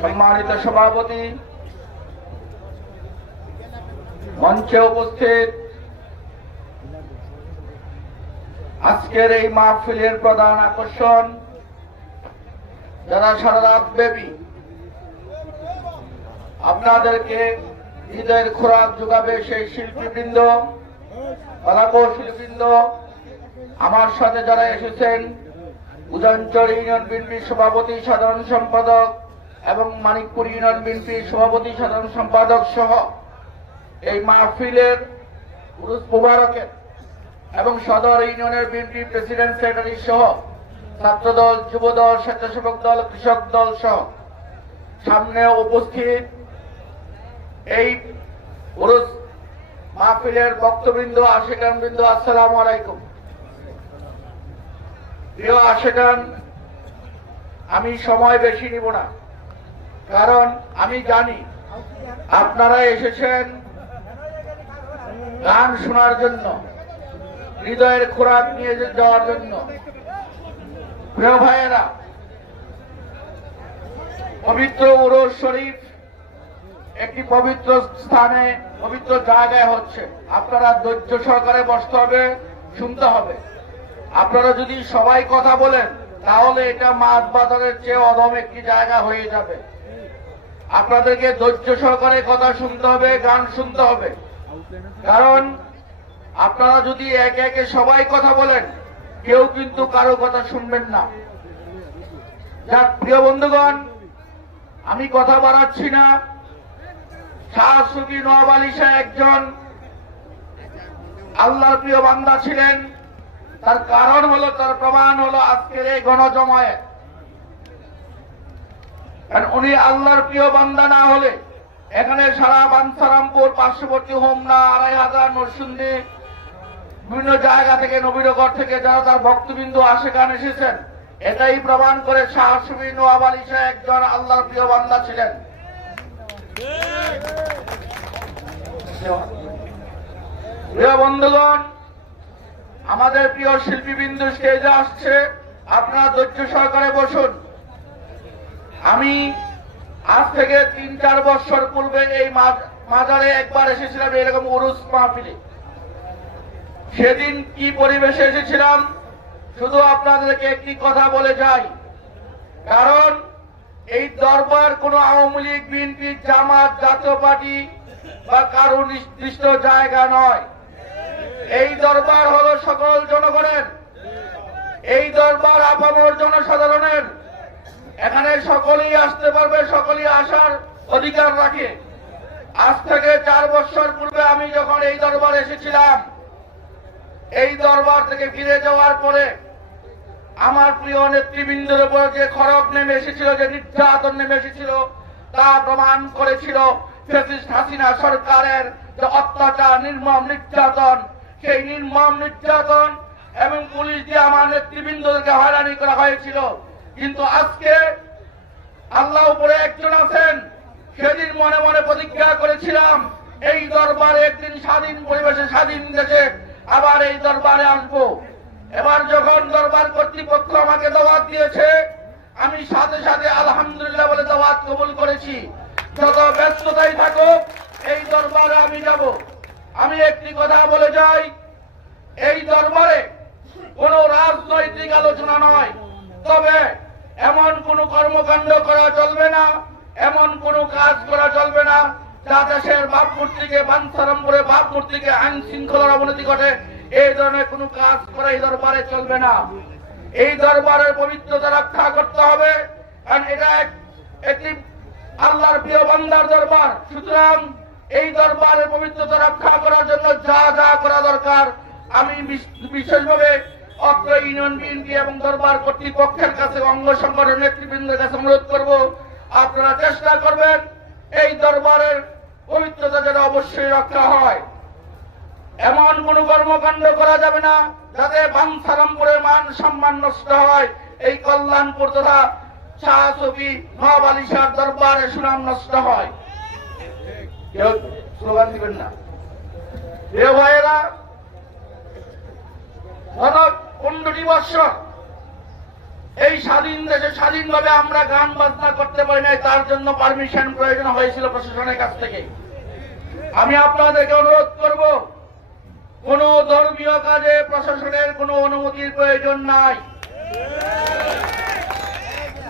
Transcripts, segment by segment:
সম্মানিত সভাপতি। মঞ্চে উপস্থিত আজকের এই মাহফিলের প্রধান আকর্ষণ যারা সারা রাত ব্যাপী আপনাদেরকে হৃদয়ের খোরাক যোগাবে সেই শিল্পীবৃন্দ কলাকৌশলীবৃন্দ আমার সাথে যারা এসেছেন উদাঞ্চল ইউনিয়ন বিএনপির সভাপতি, সাধারণ সম্পাদক এবং মানিকপুর ইউনিয়ন বিএনপির সভাপতি, সাধারণ সম্পাদক সহ এই মাহফিলের মুবারকের এবং সদর ইউনিয়নের বিএনপি প্রেসিডেন্ট, সেক্রেটারি সহ ছাত্রদল, যুবদল, স্বেচ্ছাসেবক দল, কৃষক দল সহ সামনে উপস্থিত এই পুরুষ মাহফিলের বক্তবৃন্দ আশেকান বৃন্দ আসসালাম আলাইকুম। প্রিয় আশেকান আমি সময় বেশি নিব না, কারণ আমি জানি আপনারা এসেছেন গান শোনার জন্য, হৃদয়ের খোরাক নিয়ে যাওয়ার জন্য। প্রিয় ভাইয়েরা, পবিত্র উরস শরীফ একটি পবিত্র স্থানে, পবিত্র জায়গায় হচ্ছে। আপনারা ধৈর্য সহকারে বসতে হবে, শুনতে হবে। আপনারা যদি সবাই কথা বলেন, তাহলে এটা মাছ বাজারের চেয়ে অদম একটি জায়গা হয়ে যাবে। আপনাদেরকে ধৈর্য সহকারে কথা শুনতে হবে, গান শুনতে হবে। কারণ আপনারা যদি একে একে সবাই কথা বলেন, কেউ কিন্তু কারও কথা শুনবেন না। যাক, প্রিয় বন্ধুগণ, আমি কথা বাড়াচ্ছি না। শাহ সুফি নওয়াব আলী শাহ একজন আল্লাহর প্রিয় বান্দা ছিলেন। তার কারণ হলো, তার প্রমাণ হলো আজকের এই গণজমায়েত। কারণ উনি আল্লাহর প্রিয় বান্দা না হলে এখানে সারা বানসারামপুর, পার্শ্ববর্তী হোমনা, আড়াই হাজার নরসুন্দি বিভিন্ন জায়গা থেকে, নবীনগর থেকে যারা তার ভক্তবিন্দু আসে গান এসেছেন, এটাই প্রমাণ করে শাহ নওয়াব আলী একজন আল্লাহর প্রিয় বান্দা ছিলেন। বন্ধুগণ, আমাদের প্রিয় স্টেজে আসছে। আপনারা ধৈর্য সহকারে বসুন। আমি আজ থেকে তিন চার বছর পূর্বে এই মাজ- মাজারে একবার এসেছিলাম এরকম উরুস মাহফিলে। সেদিন কি পরিবেশে এসেছিলাম, শুধু আপনাদেরকে একটি কথা বলে যাই। দরবার কোন আওয়ামী লীগ, বিএনপি, জামাত, জাতীয় পার্টি বা কারও নির্দিষ্ট জায়গা নয়। এই দরবার হলো সকল জনগণের, এই দরবার আপামর জনসাধারণের। এখানে সকলেই আসতে পারবে, সকলেই আসার অধিকার রাখে। আজ থেকে চার বছর পূর্বে আমি যখন এই দরবার এসেছিলাম, এই দরবার থেকে ফিরে যাওয়ার পরে আমার প্রিয় নেতৃবৃন্দের উপর যে খরক নেমে এসেছিল, যে নির্যাতন নেমে এসেছিল, তা প্রমাণ করেছিল হাসিনা সরকারের যে অত্যাচার, নির্মম নির্যাতন। সেই নির্মম নির্যাতন এবং পুলিশ দিয়ে আমার নেতৃবৃন্দকে হয়রানি করা হয়েছিল। কিন্তু আজকে আল্লাহ উপরে একজন আছেন, সেদিন মনে মনে প্রতিজ্ঞা করেছিলাম, এই দরবারে একদিন স্বাধীন পরিবেশে, স্বাধীন দেশে আবার এই দরবারে আসব। এবার যখন দরবার কর্তৃপক্ষ আমাকে দাওয়াত দিয়েছে, আমি সাথে সাথে আলহামদুলিল্লাহ বলে দাওয়াত কবুল করেছি। যত ব্যস্ততাই থাকুক, এই দরবারে আমি যাব। আমি একটি কথা বলে যাই, এই দরবারে কোন রাজনৈতিক আলোচনা নয়। তবে এমন কোন কর্মকাণ্ড করা চলবে না, এমন কোন কাজ করা চলবে না, যা দেশের ভাবমূর্তিকে বাঞ্ছারম্বরে ভাবমূর্তিকে আইন শৃঙ্খলার অবনতি ঘটে। এই ধরনের কোন কাজ করা এই দরবারে চলবে না। এই দরবারের পবিত্রতা রক্ষা করতে হবে এটা একটি আল্লাহর প্রিয় বান্দার দরবার। সুতরাং এই দরবারের পবিত্রতা রক্ষা করার জন্য যা যা করা দরকার, আমি বিশেষভাবে অত্র ইউনিয়ন বিএনপি এবং দরবার কর্তৃপক্ষের কাছে অঙ্গ সংগঠন নেতৃবৃন্দের কাছে অনুরোধ করব, আপনারা চেষ্টা করবেন এই দরবারের পবিত্রতা যেন অবশ্যই রক্ষা হয়। এমন কোন কর্মকাণ্ড করা যাবে না যাতে বাঞ্ছারামপুরের মান সম্মান নষ্ট হয়। এই কল্যাণপুর তথা শাহ শাহ দরবারে সুনাম নষ্ট হয়। কেউ স্লোগান দিবেন না। ভাইয়েরা এই স্বাধীন দেশে স্বাধীনভাবে আমরা গান বাজনা করতে পারি নাই, তার জন্য পারমিশন প্রয়োজন হয়েছিল প্রশাসনের কাছ থেকে। আমি আপনাদেরকে অনুরোধ করব কোন ধর্মীয় কাজে প্রশাসনের কোনো অনুমতির প্রয়োজন নাই।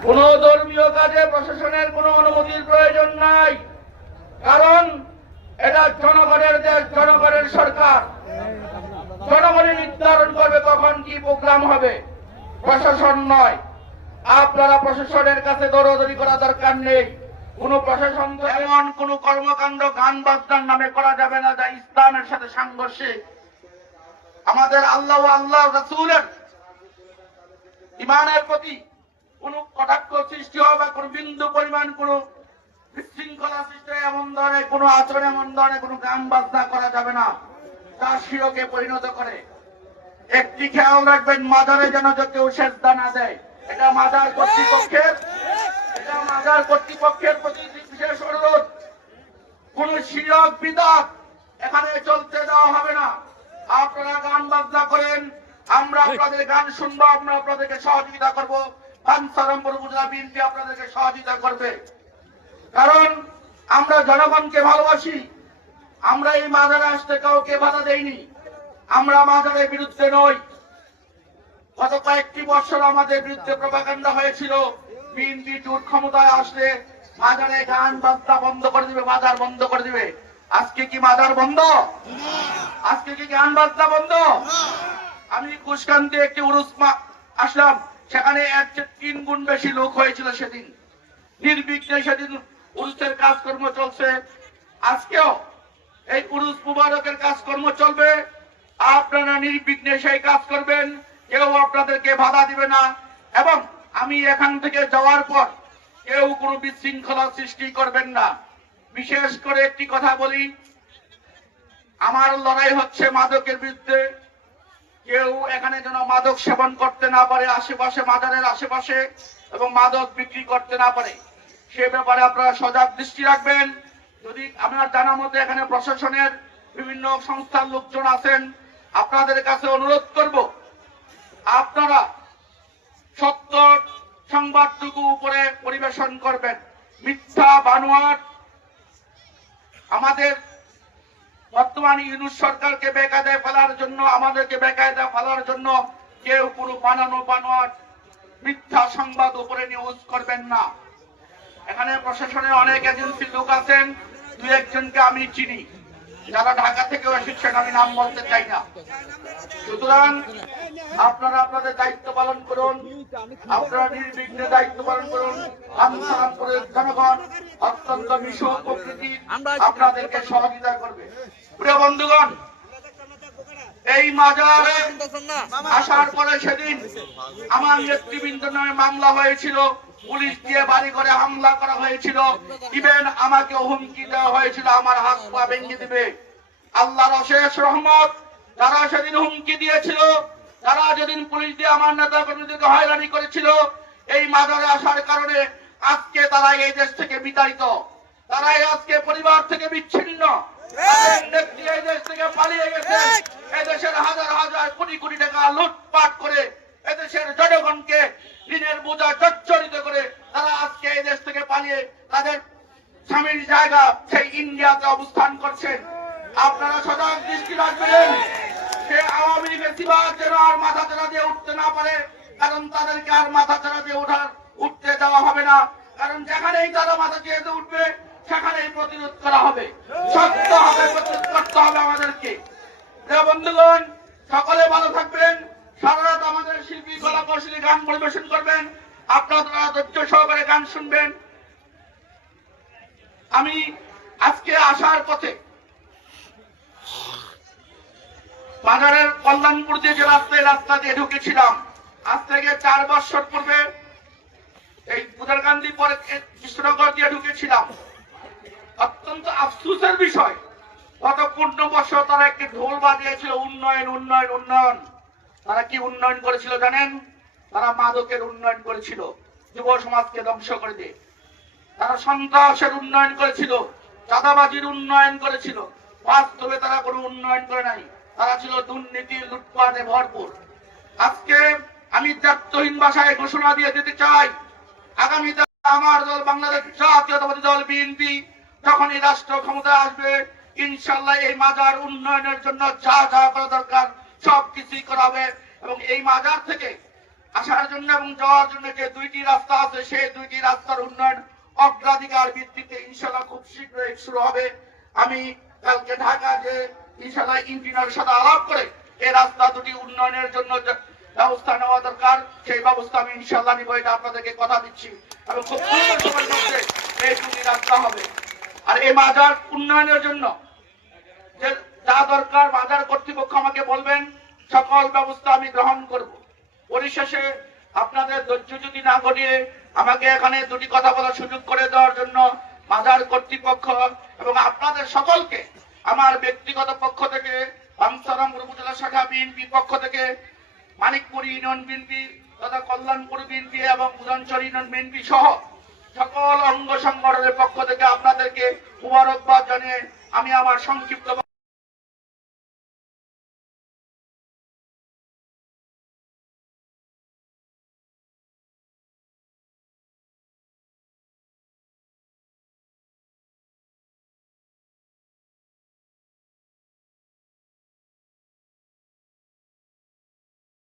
কোন ধর্মীয় কাজে প্রশাসনের কোনো অনুমতির প্রয়োজন নাই। কারণ এটা জনগণের দেশ, জনগণের সরকার। জনগণই নির্ধারণ করবে কখন কি প্রোগ্রাম হবে। প্রশাসন নয়। আপনারা প্রশাসনের কাছে দৌড়দৌড়ি করা দরকার নেই। কোন প্রশাসন এমন কোন কর্মকাণ্ড, গান বাজনার নামে করা যাবে না যা ইসলামের সাথে সংঘর্ষে আমাদের আল্লাহ আল্লাহ রাসূলের ইমানের প্রতি কোন কটাক্ষ সৃষ্টি হবে বা কোন বিন্দু পরিমাণ কোন বিশৃঙ্খলা সৃষ্টি হয় এমন ধরনের কোন আচরণ, এমন ধরনের কোন গান বাজনা করা যাবে না। তা শিরকে পরিণত করে। একটি খেয়াল রাখবেন, মাজারে যেন যে কেউ সেজদা না দেয়। এটা মাজার কর্তৃপক্ষের এটা মাজার কর্তৃপক্ষের প্রতি বিশেষ অনুরোধ। কোন শিরক বিদাত এখানে চলতে দেওয়া হবে না। আপনারা গান বাজনা করেন আমরা আপনাদের গান শুনব আমরা আপনাদেরকে সহযোগিতা করব। পানসারামপুর উপজেলা বিএনপি আপনাদেরকে সহযোগিতা করবে। কারণ আমরা জনগণকে ভালোবাসি। আমরা এই মাজারে আসতে কাউকে বাধা দেইনি। আমরা মাজারের বিরুদ্ধে নই। গত কয়েকটি বছর আমাদের বিরুদ্ধে প্রভাকাণ্ডা হয়েছিল। বিএনপি জোট ক্ষমতায় আসলে মাজারে গান বাজনা বন্ধ করে দিবে বাজার বন্ধ করে দিবে। আজকে কি মাজার বন্ধ? আজকে কি গান বাজনা বন্ধ? আমি কুশকান্তি একটি উরুস আসলাম সেখানে চেয়ে তিন গুণ বেশি লোক হয়েছিল সেদিন। নির্বিঘ্নে সেদিন উরুসের কাজকর্ম চলছে। আজকেও এই পুরুষ মুবারকের কাজকর্ম চলবে। আপনারা নির্বিঘ্নে সেই কাজ করবেন কেউ আপনাদেরকে বাধা দিবে না। এবং আমি এখান থেকে যাওয়ার পর কেউ কোনো বিশৃঙ্খলা সৃষ্টি করবেন না। বিশেষ করে একটি কথা বলি। আমার লড়াই হচ্ছে মাদকের বিরুদ্ধে। কেউ এখানে যেন মাদক সেবন করতে না পারে, আশেপাশে মাজারের আশেপাশে, এবং মাদক বিক্রি করতে না পারে। সে ব্যাপারে আপনারা সজাগ দৃষ্টি রাখবেন। যদি আপনার জানা মতে এখানে প্রশাসনের বিভিন্ন সংস্থার লোকজন আছেন, আপনাদের কাছে অনুরোধ করব, আপনারা সত্য সংবাদটুকু উপরে পরিবেশন করবেন। মিথ্যা বানোয়াট আমাদের বর্তমান ইউনুস সরকারকে বেকায়দায় ফেলার জন্য, আমাদেরকে বেকায়দায় ফেলার জন্য কেউ কোনো বানানো বানোয়ার মিথ্যা সংবাদ উপরে নিউজ করবেন না। এখানে প্রশাসনের অনেক এজেন্সির লোক আছেন দু একজনকে আমি চিনি। যারা ঢাকা থেকেও এসেছেন, আমি নাম বলতে চাই না। সুতরাং আপনারা আপনাদের দায়িত্ব পালন করুন, আপনারা নির্বিঘ্নে দায়িত্ব পালন করুন। আন্দোলনপুরের জনগণ অত্যন্ত মিশু প্রকৃতি আপনাদেরকে সহযোগিতা করবে। প্রিয় বন্ধুগণ এই মাজারে আসার পরে সেদিন আমার নেতৃবৃন্দ নামে মামলা হয়েছিল। পুলিশ দিয়ে বাড়ি করে হামলা করা হয়েছিল। ইভেন আমাকে হুমকি দেওয়া হয়েছিল। আমার হাত পা ভেঙে দিবে। আল্লাহর অশেষ রহমত। যারা সেদিন হুমকি দিয়েছিল যারা যেদিন পুলিশ দিয়ে আমার নেতা কর্মীদেরকে হয়রানি করেছিল এই মাজারে আসার কারণে আজকে তারা এই দেশ থেকে বিতাড়িত। তারা আজকে পরিবার থেকে বিচ্ছিন্ন। নেত্রী এই দেশ থেকে পালিয়ে গেছে এদেশের হাজার হাজার কোটি কোটি টাকা লুটপাট করে এদেশের জনগণকে ঋণের বোঝা জর্জরিত করে তারা আজকে এই দেশ থেকে পালিয়ে তাদের স্বামীর জায়গা সেই ইন্ডিয়াতে অবস্থান করছেন আপনারা সজাগ দৃষ্টি রাখবেন সে আওয়ামী লীগের সিবাদ যেন আর মাথা চারা দিয়ে উঠতে না পারে কারণ তাদেরকে আর মাথা চারা দিয়ে ওঠার উঠতে দেওয়া হবে না কারণ যেখানেই তারা মাথা চেয়ে উঠবে সেখানেই প্রতিরোধ করা হবে। সত্য হবে প্রতিরোধ করতে হবে আমাদেরকে। বন্ধুগণ, সকলে ভালো থাকবেন। সারা রাত আমাদের শিল্পী কলা কৌশলী গান পরিবেশন করবেন। আপনারা ধৈর্য সহকারে গান শুনবেন। আমি আজকে আসার পথে বাজারের কল্যাণপুর দিয়ে যে রাস্তায় রাস্তা দিয়ে ঢুকেছিলাম, আজ থেকে চার বছর পূর্বে এই গান্ধী পরে কৃষ্ণনগর দিয়ে ঢুকেছিলাম। অত্যন্ত আফসোসের বিষয়। গত পনেরো বছর তারা একটি ঢোল বাজিয়েছিল, উন্নয়ন উন্নয়ন উন্নয়ন। তারা কি উন্নয়ন করেছিল জানেন? তারা মাদকের উন্নয়ন করেছিল, যুব সমাজকে ধ্বংস করে দিয়ে। তারা সন্ত্রাসের উন্নয়ন করেছিল, চাঁদাবাজির উন্নয়ন করেছিল। বাস্তবে তারা কোনো উন্নয়ন করে নাই। তারা ছিল দুর্নীতি, লুটপাটে ভরপুর। আজকে আমি দায়িত্বহীন ভাষায় ঘোষণা দিয়ে দিতে চাই। আগামীতে আমার দল বাংলাদেশ জাতীয়তাবাদী দল, বিএনপি যখন এই রাষ্ট্র ক্ষমতায় আসবে। ইনশাল্লাহ এই মাজার উন্নয়নের জন্য যা যা করা দরকার সব কিছুই করা হবে। এবং এই মাজার থেকে আসার জন্য এবং যাওয়ার জন্য যে দুইটি রাস্তা আছে, সেই দুইটি রাস্তার উন্নয়ন অগ্রাধিকার ভিত্তিতে ইনশাল্লাহ খুব শীঘ্রই শুরু হবে। আমি কালকে ঢাকা যে ইনশাল্লাহ ইঞ্জিনিয়ার সাথে আলাপ করে এই রাস্তা দুটি উন্নয়নের জন্য ব্যবস্থা নেওয়া দরকার, সেই ব্যবস্থা আমি ইনশাল্লাহ নিব, এটা আপনাদেরকে কথা দিচ্ছি। এবং খুব সময়ের মধ্যে এই দুটি রাস্তা হবে। আর এই মাজার উন্নয়নের জন্য যে যা দরকার বাজার কর্তৃপক্ষ আমাকে বলবেন, সকল ব্যবস্থা আমি গ্রহণ করব। পরিশেষে আপনাদের ধৈর্য যদি না ঘটিয়ে আমাকে এখানে দুটি কথা বলার সুযোগ করে দেওয়ার জন্য বাজার কর্তৃপক্ষ এবং আপনাদের সকলকে আমার ব্যক্তিগত পক্ষ থেকে বামসারামপুর উপজেলা শাখা বিএনপি পক্ষ থেকে, মানিকপুর ইউনিয়ন বিএনপি তথা কল্যাণপুর বিএনপি এবং বুধনচর ইউনিয়ন বিএনপি সহ সকল অঙ্গ সংগঠনের পক্ষ থেকে আপনাদেরকে মুবারকবাদ জানিয়ে আমি আমার সংক্ষিপ্ত